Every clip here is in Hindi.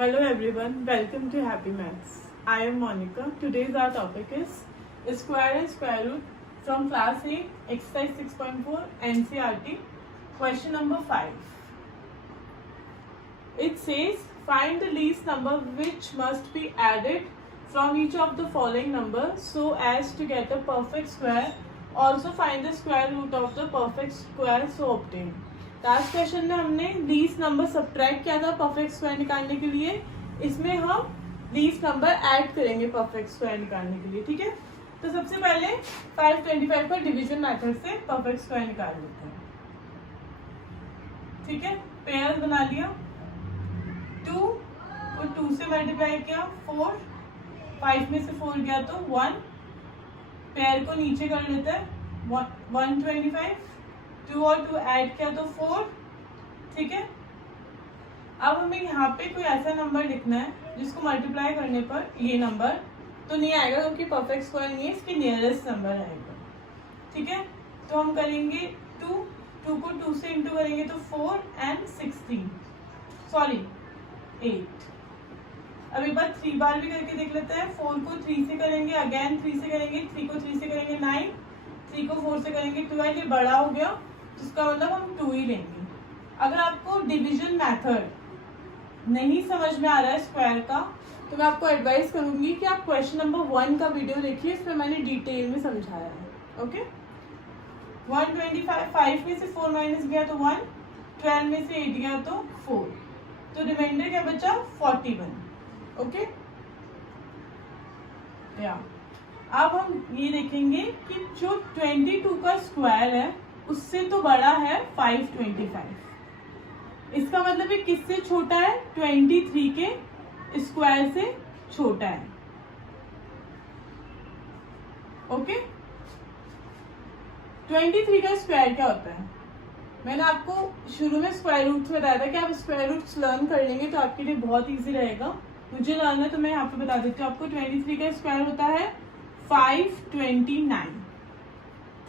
Hello everyone, welcome to Happy Maths. I am Monica. Today's our topic is square and square root from class 8, exercise 6.4 NCERT, question number 5. It says find the least number which must be added from each of the following numbers so as to get a perfect square. Also find the square root of the perfect square so obtain. Last question में हमने लीस्ट नंबर सब्ट्रैक्ट किया था परफेक्ट स्क्वायर निकालने के लिए. इसमें हम लीस्ट नंबर ऐड करेंगे परफेक्ट स्क्वायर निकालने के लिए. ठीक है, तो सबसे पहले 525 पर डिवीजन मेथड से परफेक्ट स्क्वायर निकाल लेते हैं. ठीक है, पेयर बना लिया. 2 को 2 से मल्टीप्लाई किया 4, 5 में से 4 गया तो 1. पेयर को नीचे कर लेते हैं 125. 2 और 2 ऐड किया तो 4. ठीक है, अब हमें यहाँ पे कोई ऐसा नंबर लिखना है जिसको मल्टीप्लाई करने पर ये नंबर तो नहीं आएगा क्योंकि परफेक्ट स्क्वायर नहीं है, इसके नियरेस्ट नंबर आएगा. ठीक है, तो हम करेंगे 2 को 2 से इंटू करेंगे तो 4 and 8. अब एक बार 3 बार भी करके देख लेते हैं. 4 को 3 से करेंगे, अगेन 3 से करेंगे, 3 को 3 से करेंगे 9, 3 को 4 से करेंगे 12. ये बड़ा हो गया तो इसका मतलब हम 2 ही लेंगे. अगर आपको डिवीजन मेथड नहीं समझ में आ रहा है स्क्वायर का तो मैं आपको एडवाइस करूंगी कि आप क्वेश्चन नंबर 1 का वीडियो देखिए, इसमें मैंने डिटेल में समझाया है. ओके, 125 5 में से 4 माइनस गया तो 1, 12 में से 8 गया तो 4, तो रिमाइंडर क्या बचा 41. ओके, या अब हम ये देखेंगे कि जो 22 का स्क्वायर है उससे तो बड़ा है 525. इसका मतलब ये किससे छोटा है? 23 के स्क्वायर से छोटा है. ओके, 23 का स्क्वायर क्या होता है? मैंने आपको शुरू में स्क्वायर रूट्स बताया था कि आप स्क्वायर रूट्स लर्न कर लेंगे तो आपके लिए बहुत इजी रहेगा. मुझे लर्न है तो मैं यहाँ पे बता देती हूँ आपको. 23 का स्क्वायर होता है 529.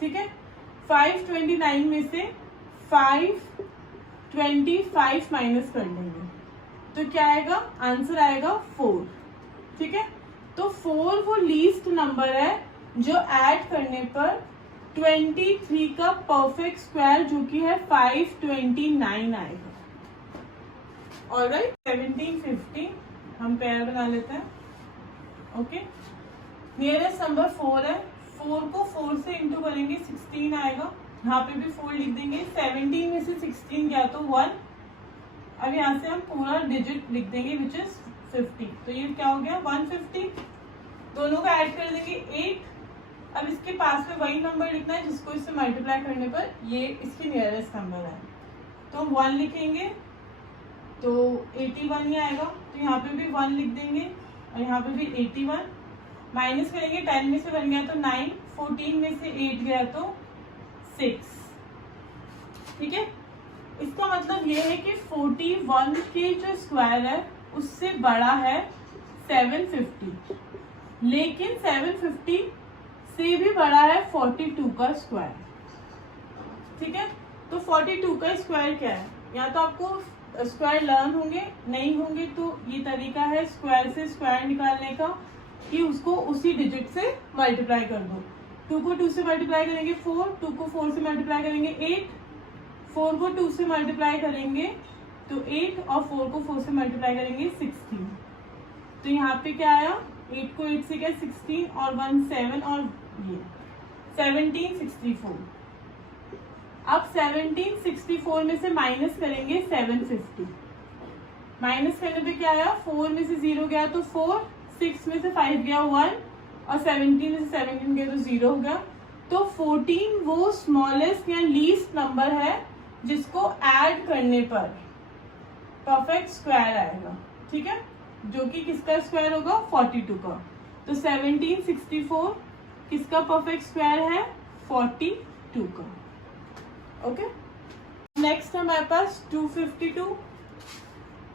ठीक है, 529 में से 525 माइनस कर लेंगे तो क्या आएगा? आंसर आएगा 4. ठीक है, तो 4 वो लीस्ट नंबर है जो ऐड करने पर 23 का परफेक्ट स्क्वायर जो कि है 529 आएगा. ऑलराइट, 1750 हम पेयर बना लेते हैं. ओके, नियरेस्ट नंबर 4 है. 4 को 4 से इंटू करेंगे 16 आएगा. यहाँ पे भी 4 लिख देंगे. 17 में से 16 गया तो 1. अब यहाँ से हम पूरा डिजिट लिख देंगे विच इज 50. तो ये क्या हो गया 150. दोनों का ऐड कर देंगे 8. अब इसके पास में वही नंबर लिखना है जिसको इससे मल्टीप्लाई करने पर ये इसकी नियरेस्ट नंबर है. तो हम 1 लिखेंगे तो 81 ही आएगा. तो यहाँ पे भी 1 लिख देंगे और यहाँ पे भी 81. माइनस करेंगे 10 में से 1 गया तो 9, 14 में से 8 गया तो 6. ठीक है, इसका मतलब ये है कि 41 के जो स्क्वायर है उससे बड़ा है 750, लेकिन 750 से भी बड़ा है 42 का स्क्वायर. ठीक है, तो 42 का स्क्वायर क्या है? या तो आपको स्क्वायर लर्न होंगे, नहीं होंगे तो ये तरीका है स्क्वायर से स्क्वायर निकालने का कि उसको उसी डिजिट से मल्टीप्लाई कर दो. 2 को 2 से मल्टीप्लाई करेंगे 4, 2 को 4 से मल्टीप्लाई करेंगे 8, 4 को 2 से मल्टीप्लाई करेंगे तो 8 और 4 को 4 से मल्टीप्लाई करेंगे 16. तो यहाँ पे क्या आया? 8 को 8 से क्या 16 और 1 7 और ये 1764. अब 1764 में से माइनस करेंगे 750. माइनस करने पे क्या आया? 4 में से 0 गया तो 4, 6 में से 5 गया 1 और 17 में से 17 गया तो 0 हो गया. तो 14 वो स्मॉलेस्ट या लीस्ट नंबर है जिसको ऐड करने पर परफेक्ट स्क्वायर आएगा. ठीक है, जो कि किसका स्क्वायर होगा? 42 का. तो 1764 किसका परफेक्ट स्क्वायर है? 42 का. ओके, नेक्स्ट हमारे पास 252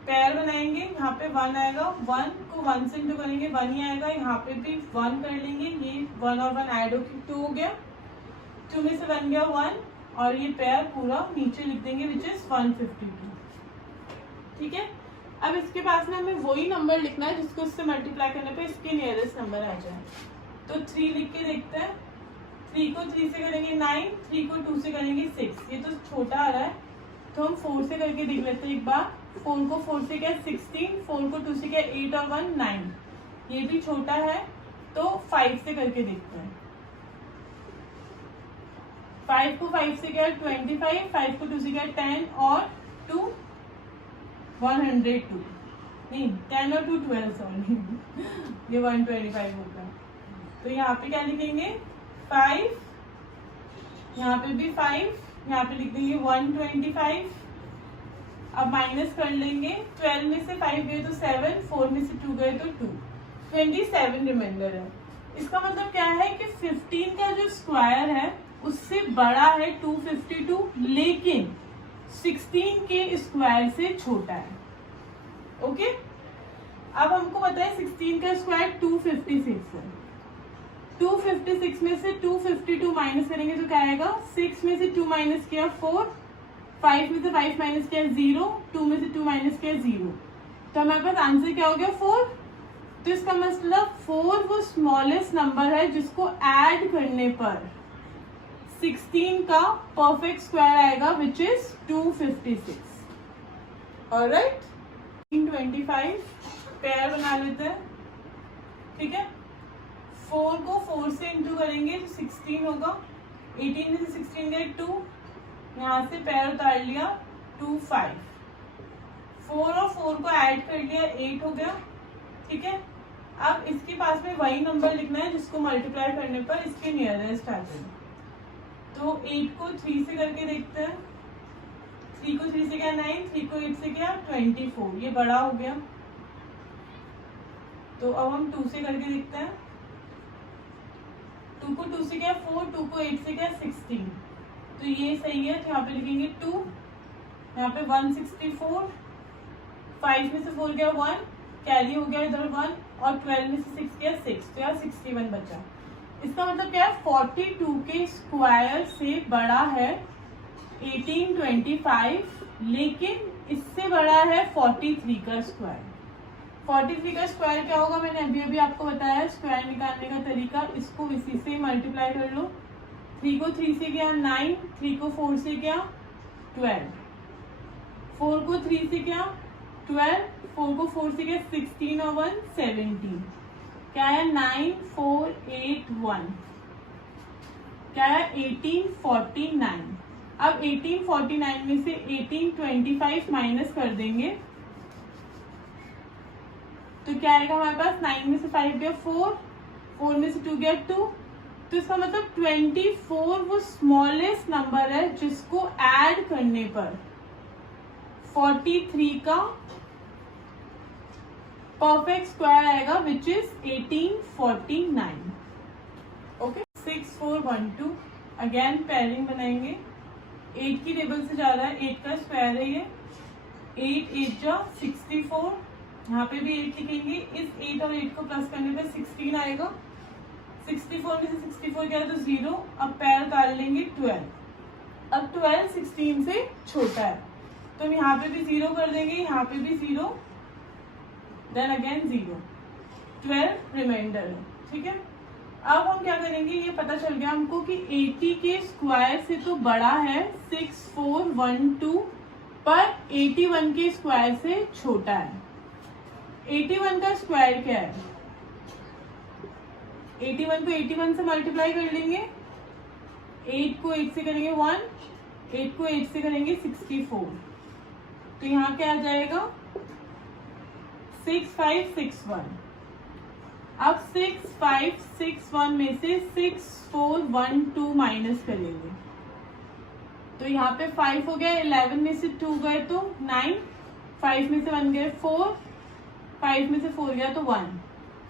पेयर बनाएंगे. यहाँ पे 1 आएगा. 1 को 1 से इंटू करेंगे 1 ही आएगा. यहाँ पे भी 1 कर लेंगे. ये 1 और 1 ऐड होकर 2 हो गया. 2 में से 1 गया 1 और ये पेयर पूरा नीचे लिख देंगे विच इज 152. ठीक है, अब इसके पास में हमें वही नंबर लिखना है जिसको इससे मल्टीप्लाई करने पे इसके नियरेस्ट नंबर आ जाए। तो 3 लिख के देखते हैं। 3 को 3 से करेंगे 9, 3 को 2 से करेंगे 6। ये तो छोटा आ रहा है तो हम 4 से करके देख लेते हैं एक बार। 4 को 4 से क्या 16, 4 को 2 से क्या 8 और 1 9। ये भी छोटा है तो 5 से करके देखते हैं। 5 को 5 से क्या 25, 5 को 2 से क्या 10 और 2 102, नहीं 10 और 2 12, सॉरी ये 125 होगा। तो यहाँ पे क्या लिखेंगे 5, यहाँ पे भी 5, यहाँ पे लिख देंगे 125। अब माइनस कर लेंगे, 12 में से 5 गए तो 7, 4 में से 2 गए तो 2, 27 रिमाइंडर है। इसका मतलब क्या है कि 15 का जो स्क्वायर है उससे बड़ा है 252, लेकिन 16 के स्क्वायर से छोटा है। ओके, अब हमको पता है 16 का स्क्वायर 256 है। 256 में से 252 माइनस करेंगे तो क्या आएगा, 6 में से 2 माइनस किया 4, 5 में से 5 माइनस किया 0, 2 में से 2 माइनस किया 0। तो हमारे पास आंसर क्या हो गया 4। तो इसका मतलब 4 वो स्मॉलेस्ट नंबर है जिसको ऐड करने पर 16 का परफेक्ट स्क्वायर आएगा, विच इज 256। ऑलराइट, 25 पेयर बना लेते हैं। ठीक है, 4 को 4 से इंटू करेंगे तो 16 होगा। 18 में से 16 गए 2, यहाँ से पेयर उतार लिया 2 5, 4 और 4 को ऐड कर लिया 8 हो गया। ठीक है, अब इसके पास में वही नंबर लिखना है जिसको मल्टीप्लाई करने पर इसके नियरेस्ट आ जाए। तो 8 को 3 से करके देखते हैं। 3 को 3 से क्या 9, 3 को 8 से क्या 24, ये बड़ा हो गया। तो अब हम 2 से करके देखते हैं। 2 को 2 से क्या 4, 2 को 8 से क्या 16, तो ये सही है। तो यहाँ पे लिखेंगे 2, यहाँ पे 164, 5 में से 4 गया 1, कैरी हो गया इधर 1, और 12 में से 6 गया 6, तो यहाँ 61 बचा। इसका मतलब क्या है, 42 के स्क्वायर से बड़ा है 1825, लेकिन इससे बड़ा है 43 का स्क्वायर। 43 का स्क्वायर क्या होगा, मैंने अभी अभी आपको बताया स्क्वायर निकालने का तरीका। इसको इसी से मल्टीप्लाई कर लो। 3 को 3 से क्या 9, 3 को 4 से क्या 12, 4 को 3 से क्या 12, 4 को 4 से क्या 16 और 1 17, क्या है 9 4 8 1, क्या है 1849। अब 1849 में से 1825 माइनस कर देंगे तो क्या आएगा हमारे पास, 9 में से 5 गया 4, 4 में से 2 गया 2। तो इसका मतलब 24 वो स्मॉलेस्ट नंबर है जिसको ऐड करने पर 43 का परफेक्ट स्क्वायर आएगा, which is 1849। Okay, 6 4 1 2, again pairing बनाएंगे। 8 की टेबल से जा रहा है, 8 का स्क्वायर है ये। 8 8 जा 64, यहाँ पे भी 8 लिखेंगे। इस 8 और 8 को प्लस करने पे 16 आएगा। 64 में से 64 क्या है तो 0। अब पैर उतार लेंगे 12। अब 12 16 से छोटा है तो हम यहाँ पे भी 0 कर देंगे, यहाँ पे भी 0, देन अगेन 0, 12 रिमाइंडर है। ठीक है, अब हम क्या करेंगे, ये पता चल गया हमको कि 80 के स्क्वायर से तो बड़ा है 6412, पर 81 के स्क्वायर से छोटा है। 81 का स्क्वायर क्या है, 81 को 81 से मल्टीप्लाई कर लेंगे। 8 को 8 से करेंगे 1, 8 को 8 से करेंगे 64, तो यहाँ क्या आ जाएगा 6561। अब 6561 में से 6412 माइनस करेंगे तो यहाँ पे 5 हो गया। 11 में से 2 गए तो 9, 5 में से 1 गए 4, 5 में से 4 गया तो 1।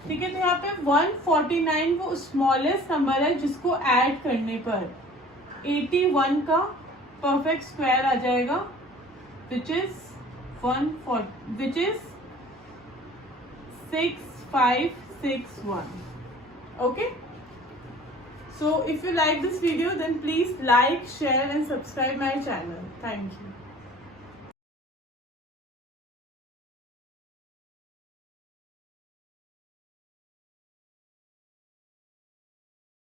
ठीक है, तो यहाँ पे 149 वो स्मॉलेस्ट नंबर है जिसको ऐड करने पर 81 का परफेक्ट स्क्वायर आ जाएगा, which is 6561. Okay, so if you like this video then please like, share and subscribe my channel. Thank you.